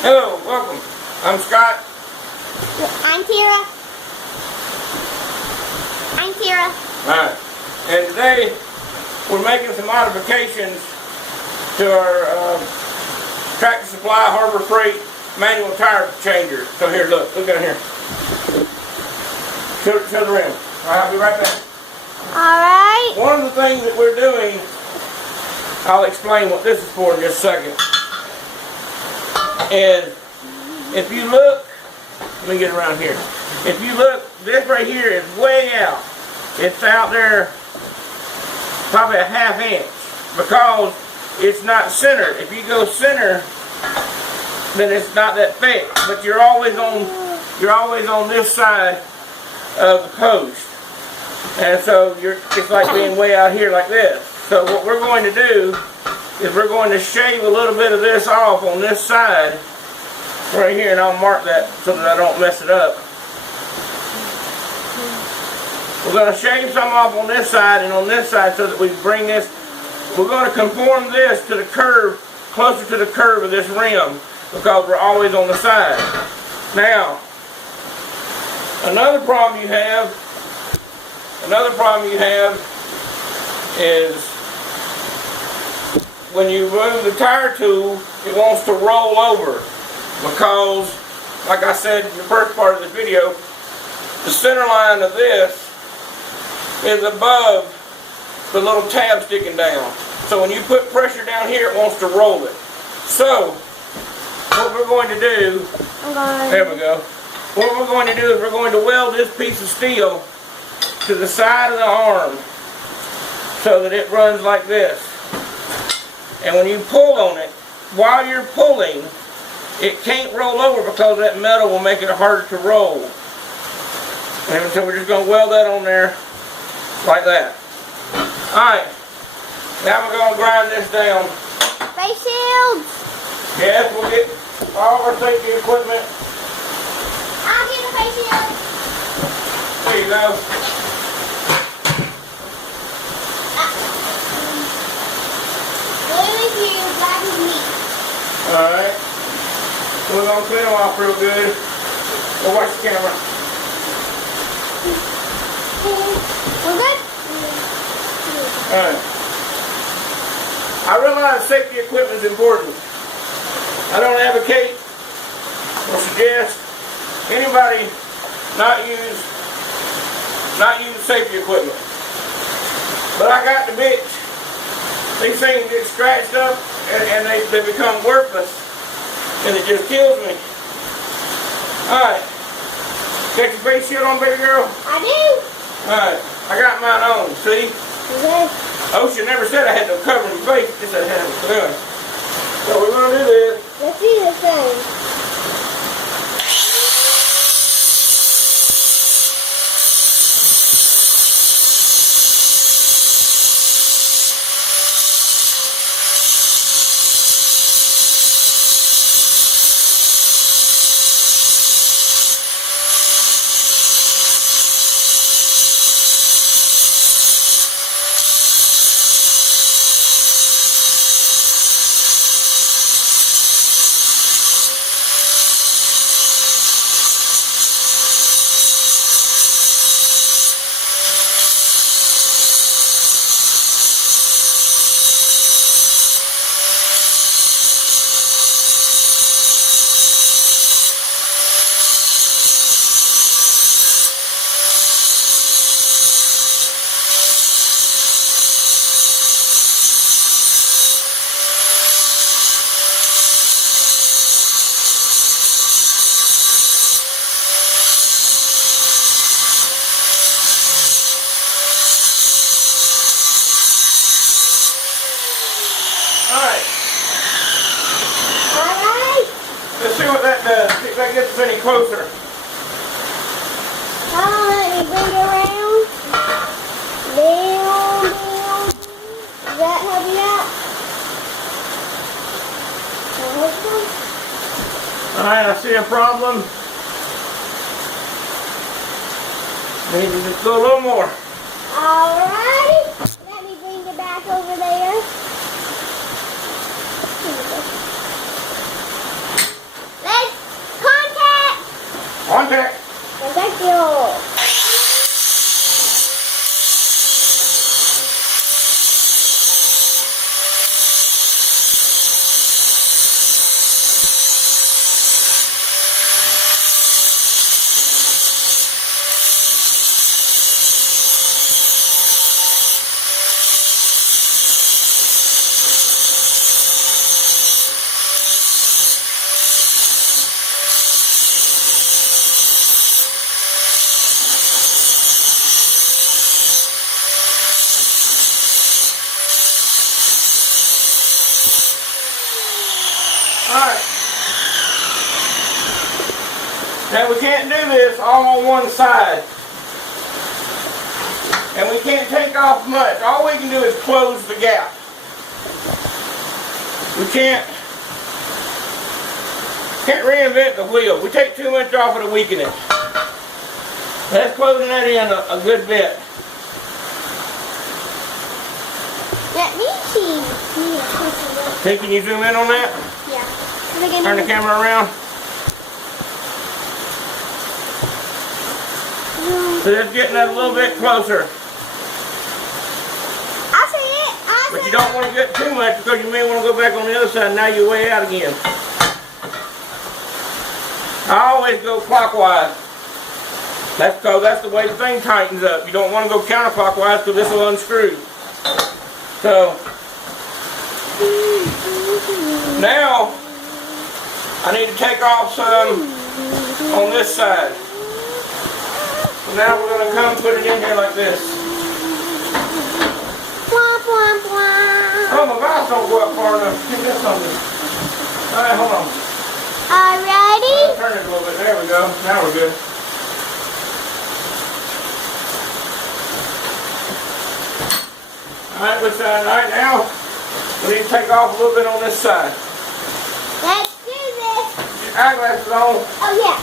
Hello, welcome. I'm Scott. I'm Kira. Alright, and today we're making some modifications to our Tractor Supply Harbor Freight manual tire changer. So here, look down here. Show the rim. I'll be right back. Alright. One of the things that we're doing, I'll explain what this is for in just a second. And if you look, let me get around here. If you look, this right here is way out. It's out there probably a ½ inch because it's not centered. If you go center, then it's not that thick. But you're always on this side of the post. And so it's like being way out here like this. So what we're going to do is we're going to shave a little bit of this off on this side right here, and I'll mark that so that I don't mess it up. We're going to shave some off on this side and on this side so that we bring this, we're going to conform this to the curve, closer to the curve of this rim, because we're always on the side. Now, another problem you have is when you move the tire tool, it wants to roll over because, like I said in the first part of the video, the center line of this is above the little tab sticking down. So when you put pressure down here, it wants to roll it. So what we're going to do, there we go. What we're going to do is we're going to weld this piece of steel to the side of the arm so that it runs like this. And when you pull on it, while you're pulling, it can't roll over because that metal will make it harder to roll. And so we're just going to weld that on there like that. Alright, now we're going to grind this down. Face shields. Yes, we'll get all of our safety equipment. I'll get the face shield. There you go. Blue is you, black is me. Alright. We're going to clean them off real good. Go watch the camera. We're good? Alright. I realize safety equipment is important. I don't advocate or suggest anybody not use safety equipment. But I got the bitch. These things get scratched up and they become worthless. And it just kills me. Alright. Got your face shield on, baby girl? I do. Alright. I got mine on. See? Okay. Ocean never said I had to cover your face. Just said I had to. Anyway. So we're going to do this. Let's do this thing. Let's see what that does. See if that gets us any closer. Let me bring it around. Down. Does that help you out? Alright, I see a problem. Maybe just go a little more. Alrighty. Let me bring it back over there. Contact. Thank you. Alright. Now we can't do this all on one side. And we can't take off much. All we can do is close the gap. We can't reinvent the wheel. We take too much off, it'll weaken it. That's closing that in a good bit. Let me see. Okay, can you zoom in on that? Yeah. Turn the camera around. So it's getting that a little bit closer. I see it. But you don't want to get too much because you may want to go back on the other side and now you're way out again. I always go clockwise. That's the way the thing tightens up. You don't want to go counterclockwise because this will unscrew. So now I need to take off some on this side. So now we're going to come put it in here like this. Oh, my mouth don't go up far enough. Give me something. Alright, hold on. Alrighty. Turn it a little bit. There we go. Now we're good. Alright, which side? Alright, now we need to take off a little bit on this side. Let's do this. Your eyeglasses on. Oh, yeah.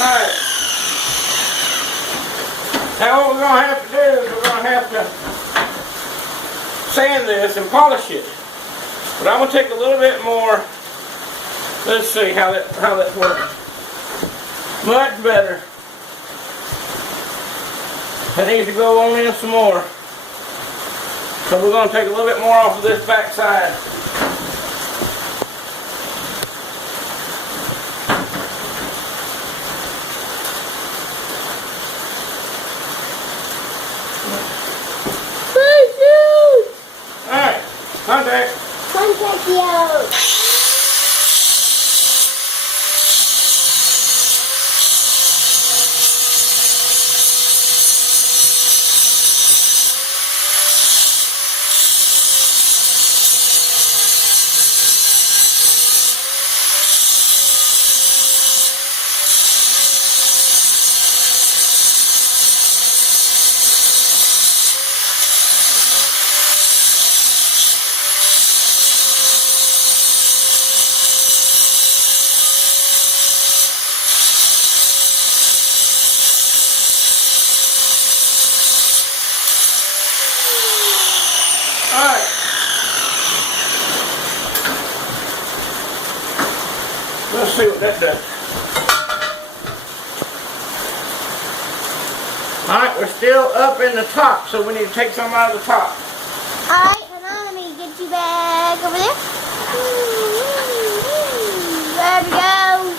Alright. Now what we're going to have to do is we're going to have to sand this and polish it. But I'm going to take a little bit more. Let's see how that works. Much better. I need to go on in some more. So we're going to take a little bit more off of this back side. Alright, contact. Contact you. Alright. Let's see what that does. Alright, we're still up in the top, so we need to take some out of the top. Alright, hold on, let me get you back over there. There we go.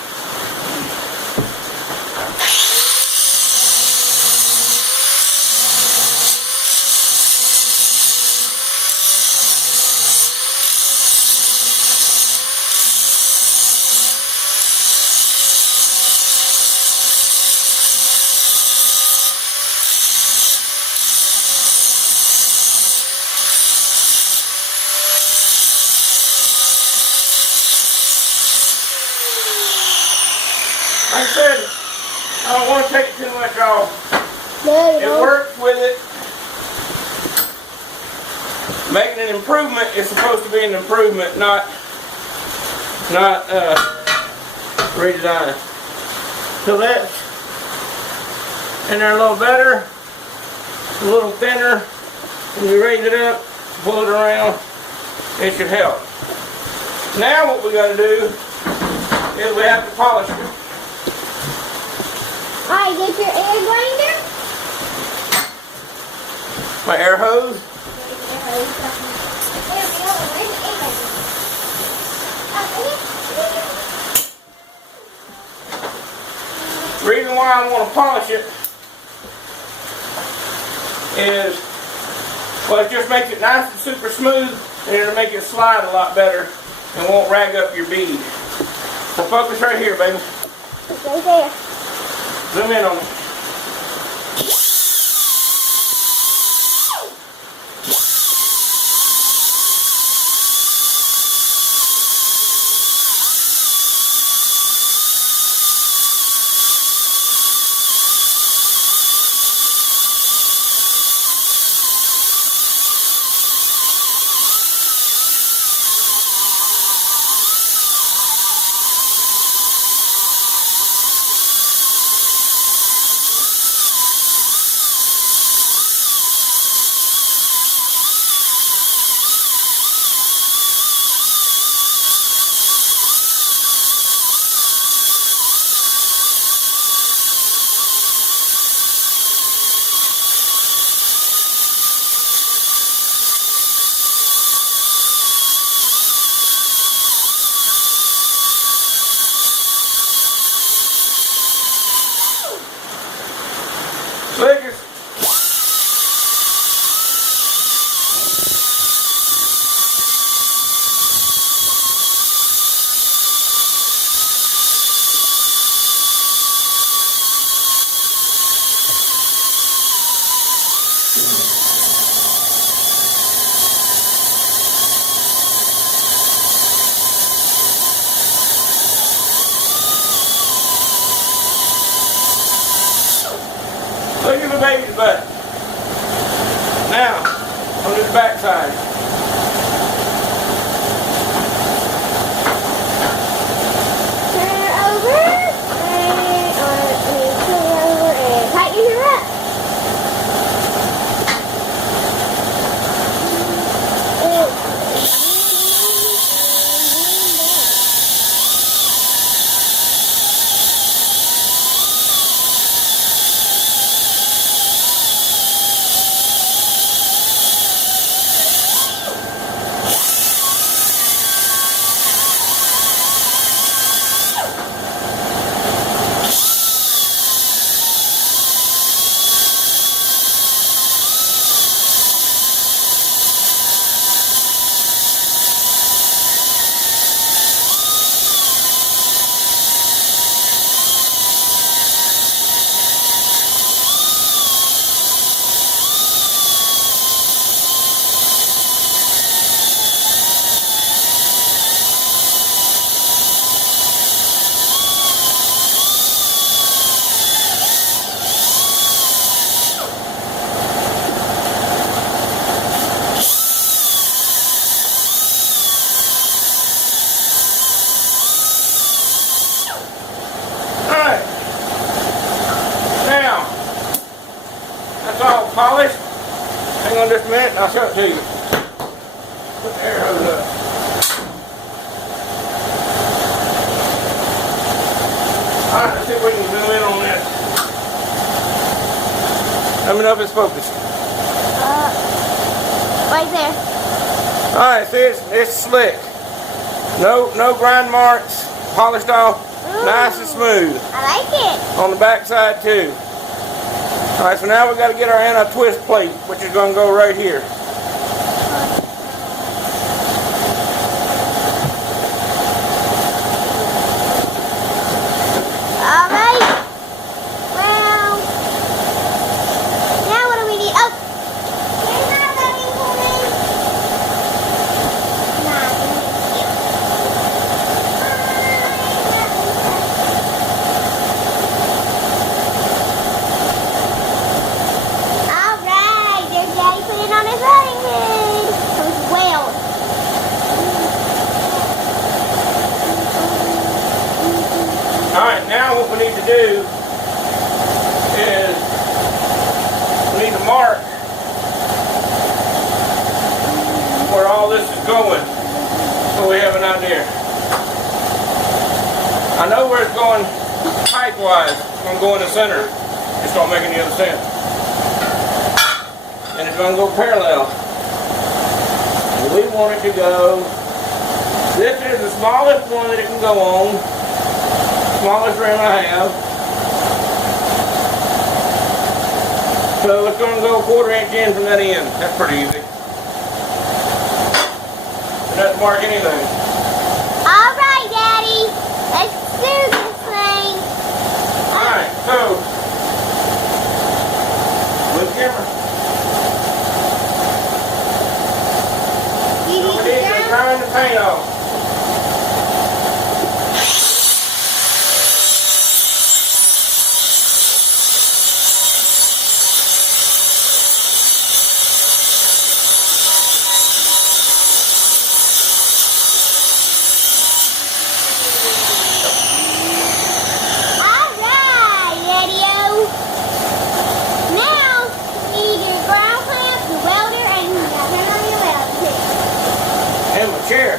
Like I said, I don't want to take too much off. No, It works with it. Making an improvement is supposed to be an improvement, not redesign. So that's in there a little better, a little thinner. When you raise it up, pull it around, it should help. Now what we got to do is we have to polish it. Alright, get your air grinder. My air hose. The reason why I want to polish it is, well, it just makes it nice and super smooth, and it'll make it slide a lot better and won't rag up your bead. So focus right here, baby. It's right there. Zoom in on it. Slickers. Look at the baby's butt. Now, on this back side. Turn it over and tighten her up. All polished. Hang on just a minute and I'll show it to you. Put the air hose up. Alright, let's see if we can zoom in on this. Let me know if it's focused. Right there. Alright, see, it's slick. No grind marks. Polished off. Ooh. Nice and smooth. I like it. On the back side too. Alright, so now we got to get our anti-twist plate, which is going to go right here. Alright. Well, now what do we need? Oh! Here's my welding tool. do is we need to mark where all this is going so we have an idea. I know where it's going pipe-wise. It's going to go in the center. Just don't make any other sense. And it's going to go parallel. We want it to go. This is the smallest one that it can go on. Smallest rim I have. So it's going to go a 1/4 inch in from that end. That's pretty easy. It doesn't mark anything. Alright, Daddy. Let's do this thing. Alright, so with the camera. You We need need to to go. grind the paint off. Alright, Daddy-o. Now, you need your ground clamp, your welder, and you got to turn on your welder too. And my chair.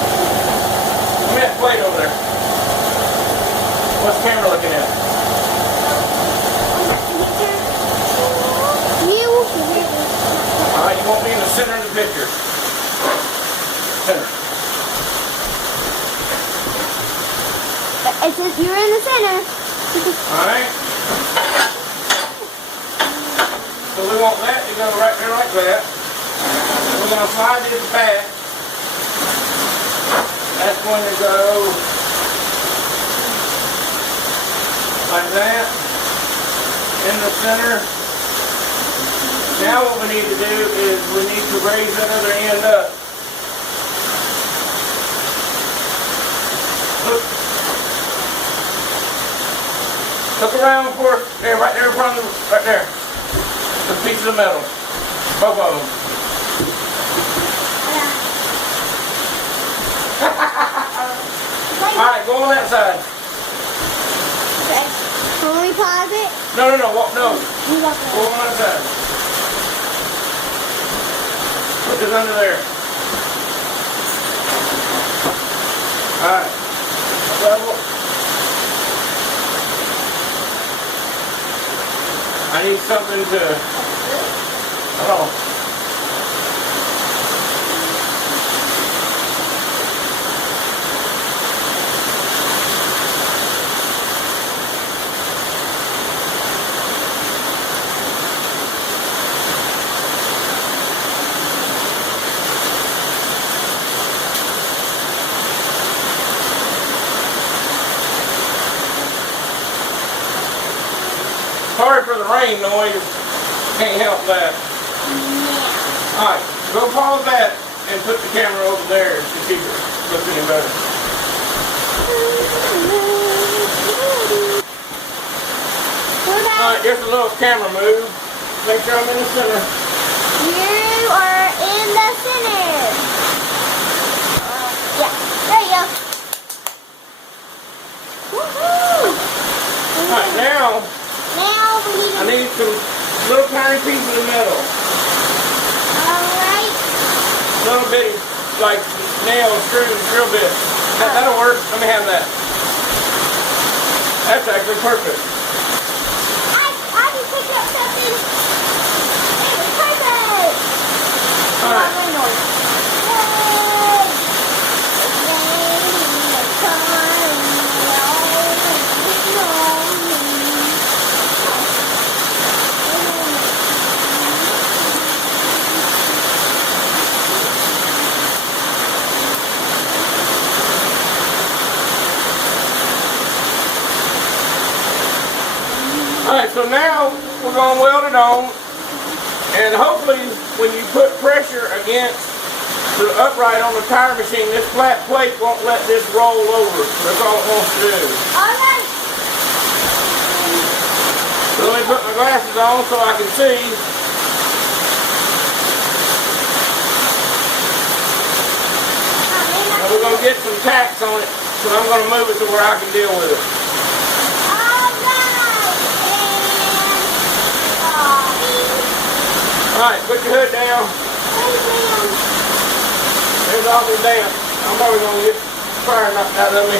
Give me that plate over there. What's the camera looking at? Alright, you want me in the center of the picture. Center. It says you're in the center. Alright? So we want that to go right there like that. We're going to slide this back. That's going to go like that in the center. Now what we need to do is we need to raise that other end up. Look around for there, right there in front of the, right there. The pieces of metal. Both of them. Alright, go on that side. Okay. Can we pause it? No, walk, no. You walk Go on that side. Put this under there. Alright. Level. I need something to, hold on. Sorry for the rain noise. Can't help that. Alright, go pause that and put the camera over there to see if it looks any better. Alright, just a little camera move. Make sure I'm in the center. You are in the center. Yeah, there you go. Woohoo! Alright, now Now we need I need some little tiny pieces of metal. Alright. Little bitty, like nails, screws, real bit. That'll work. Let me have that. That's actually perfect. I just picked up something. It was perfect. Alright. Alright, so now we're going to weld it on, and hopefully when you put pressure against to the upright on the tire machine, this flat plate won't let this roll over. That's all it wants to do. Alright. So let me put my glasses on so I can see. And we're going to get some tacks on it, so I'm going to move it to where I can deal with it. Alright, put your hood down. There's all the damp. I'm probably going to get fire knocked out of me.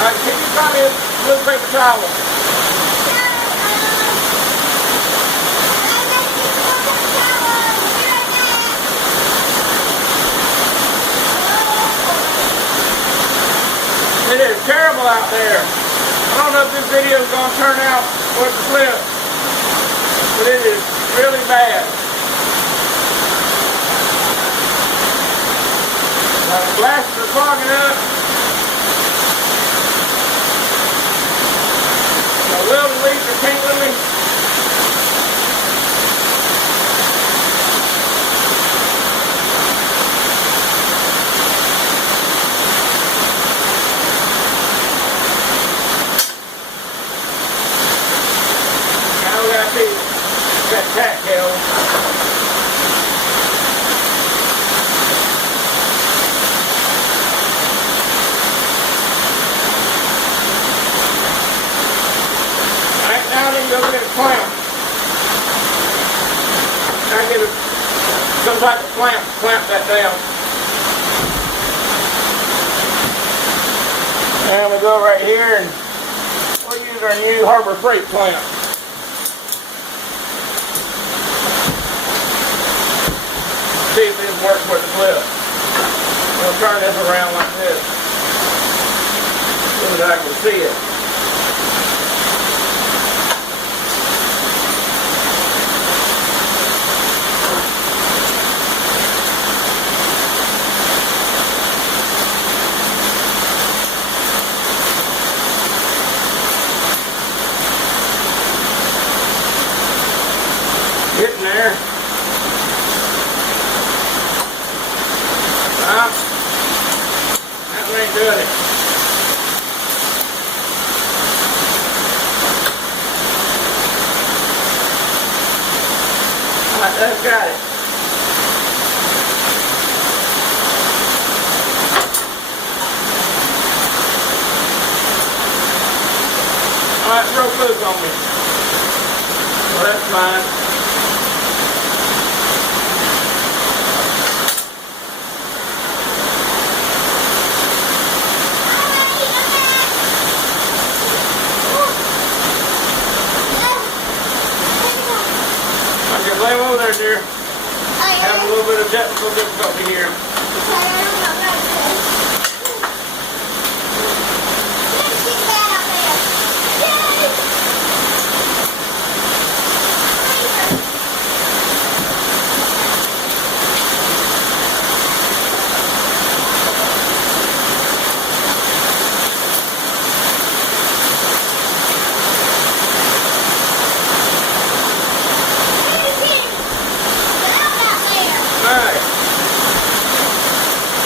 Alright, can you find me a little paper towel? It is terrible out there. I don't know if this video is going to turn out worth the flip, but it is really bad. Now the glasses are clogging up. The welding leads are tingling me. Now we gotta see that tack held. Now I need to go get a clamp. I get some type of clamp that down. And we go right here and we'll use our new Harbor Freight clamp. See if this works with the flip. We'll turn this around like this so that I can see it. Getting there. That ain't doing it. Alright, that's got it. Alright, throw food on me. Well, that's fine. Lay over there, dear. Having a little bit of technical difficulty here.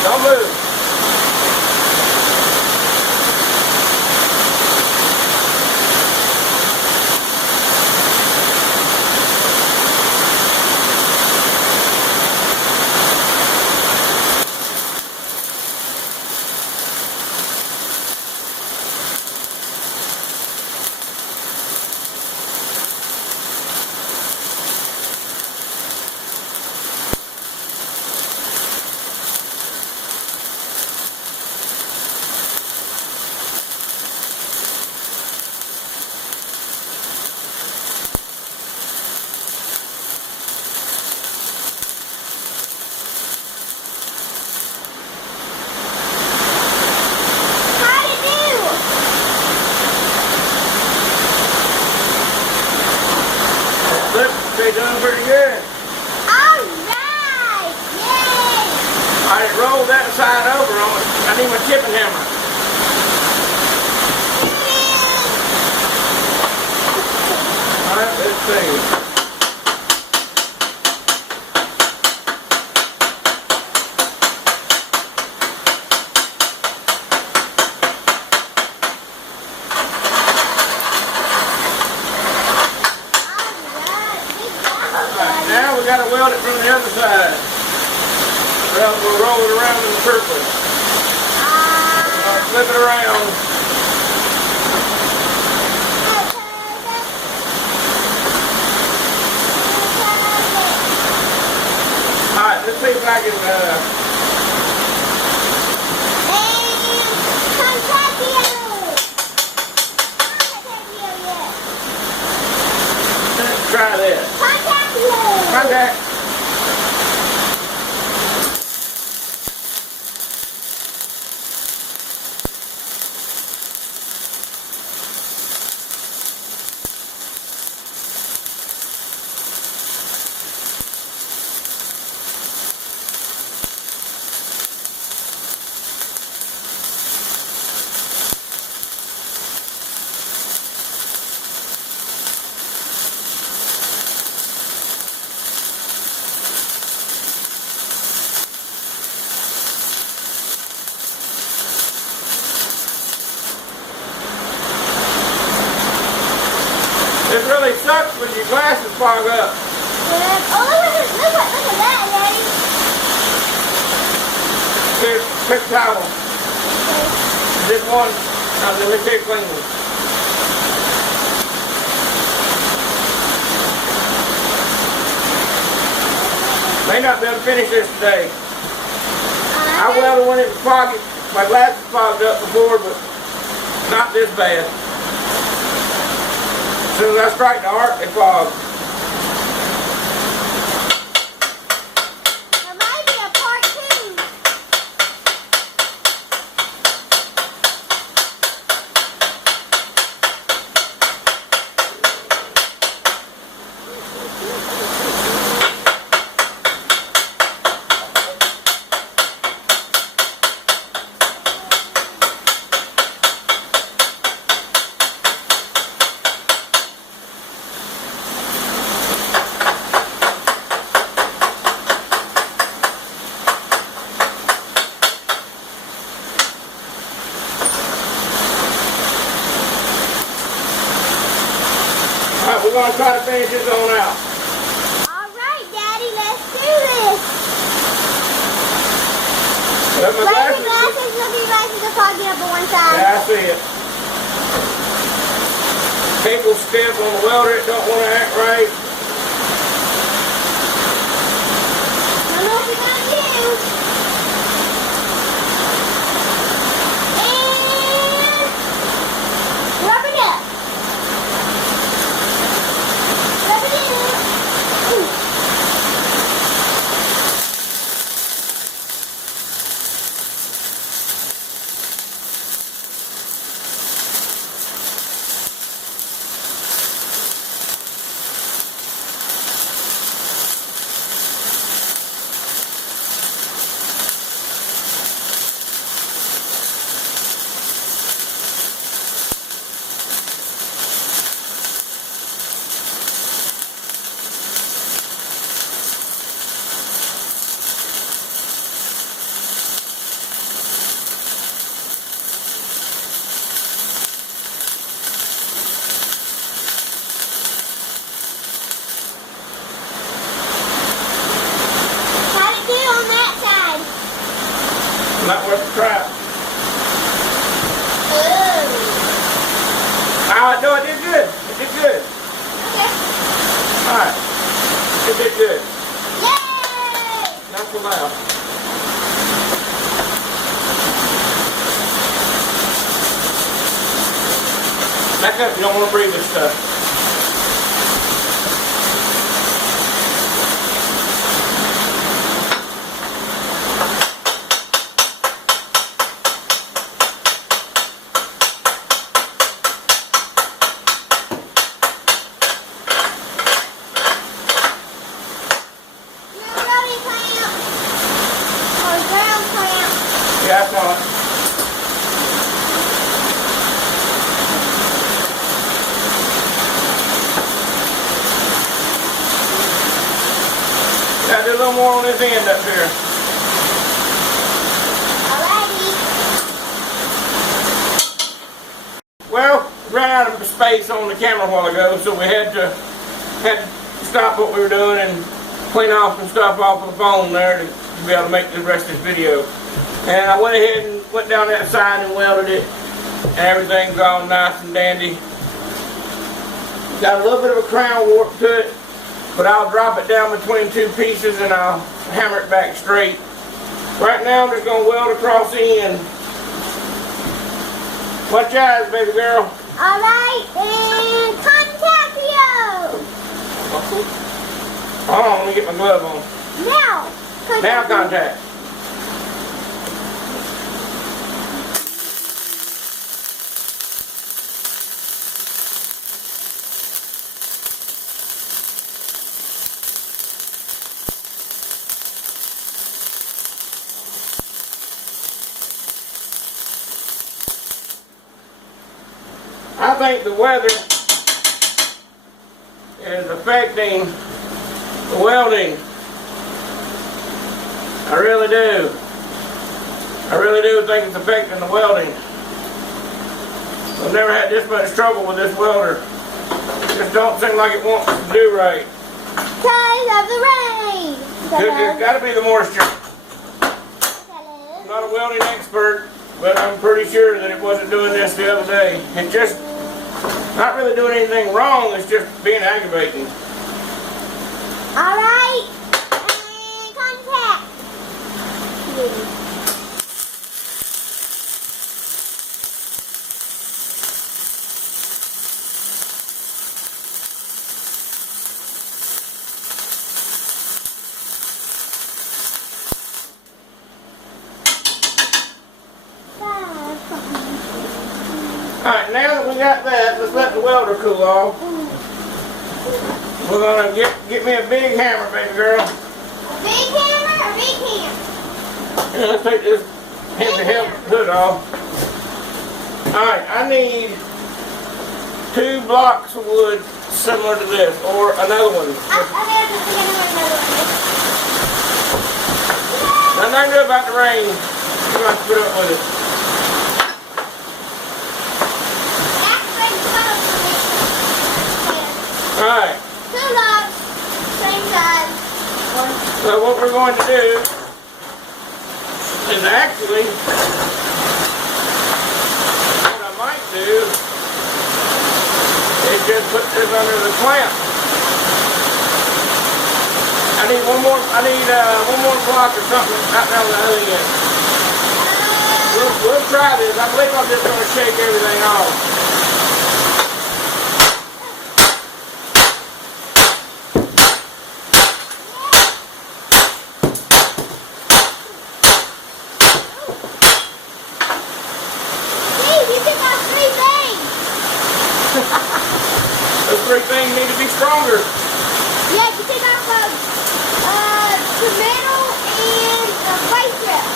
Don't move. side over on it. I need my chipping hammer. Alright, let's see. Now we got to weld it from the other side. We'll roll it around in the circle. Flip it around. Alright, let's see if I can let's try this. Contact. It really sucks when your glasses fog up. Oh, look at that, Daddy. Here's a quick towel. This one, let me take clean one. May not be able to finish this today. I welded when it was foggy. My glasses fogged up before, but not this bad. As soon as I strike the arc, they fog. There might be a part 2. Alright, we're going to try to finish this on out. Alright, Daddy, let's do this. Let my Raise glasses. the glasses, look at your glasses are fogging up on one side. Yeah, I see it. Cable stiff on the welder, it don't want to act right. I don't know what you're going to do. And rub it up. Rub it in. Ooh. Not worth the crap. No, it did good. It did good. Okay. Alright. It did good. Yay! Not so loud. Back up, you don't want to breathe this stuff. Your rubber clamp or ground clamp. Yeah, I saw it. Gotta do a little more on this end up here. Alrighty. Well, ran out of space on the camera a while ago, so we had to stop what we were doing and clean off some stuff off of the phone there to be able to make the rest of this video. And I went ahead and went down that side and welded it, and everything's all nice and dandy. Got a little bit of a crown warp to it, but I'll drop it down between two pieces and I'll hammer it back straight. Right now I'm just going to weld across the end. Watch your eyes, baby girl. Alright, and contact you. Hold on, let me get my glove on. Now, Now contact. I think the weather is affecting the welding. I really do. I really do think it's affecting the welding. I've never had this much trouble with this welder. It just don't seem like it wants to do right. because of the rain. It's got to be the moisture. I'm not a welding expert, but I'm pretty sure that it wasn't doing this the other day. It's just not really doing anything wrong, it's just being aggravating. Alright, and contact. Alright, now that we got that, let's let the welder cool off. We're gonna get me a big hammer, baby girl. Big hammer or big hammer? Yeah, let's take this heavy hood off. Alright, I need 2 blocks of wood similar to this, or another one. I'm gonna put another one. Nothing good about the rain. You're gonna have to put up with it. Alright. 2 blocks, same size. So what we're going to do is actually, what I might do is just put this under the clamp. I need one more block or something out there on the other end. We'll try this. I believe I'm just going to shake everything off. Those 3 things need to be stronger. Yeah, you take off the middle and the right strip.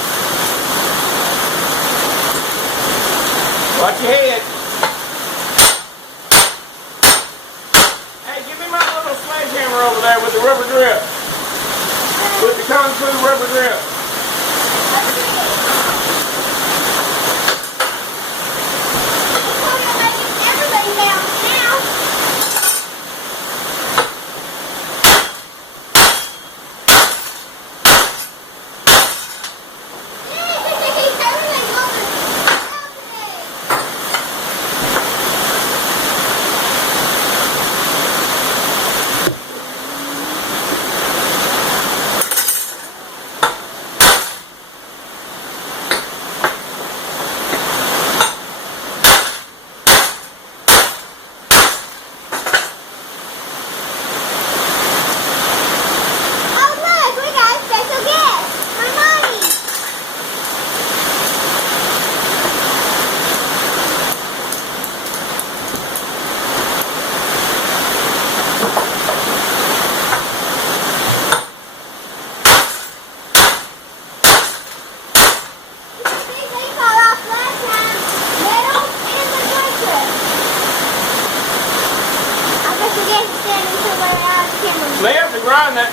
Watch your head. Hey, give me my little sledgehammer over there with the rubber grip. With the Kung Fu rubber grip. Everybody down now.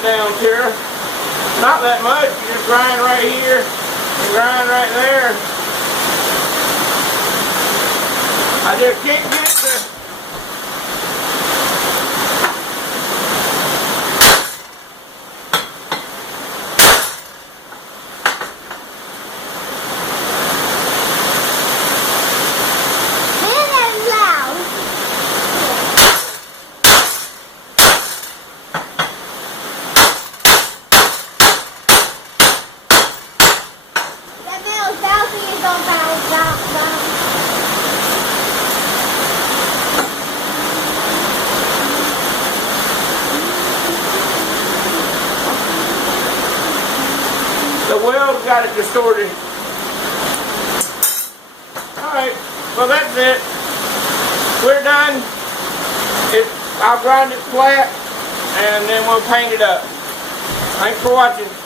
downs here. Not that much. You just grind right here and grind right there. I just can't get the weld's got it distorted. Alright, well that's it. We're done. I'll grind it flat and then we'll paint it up. Thanks for watching.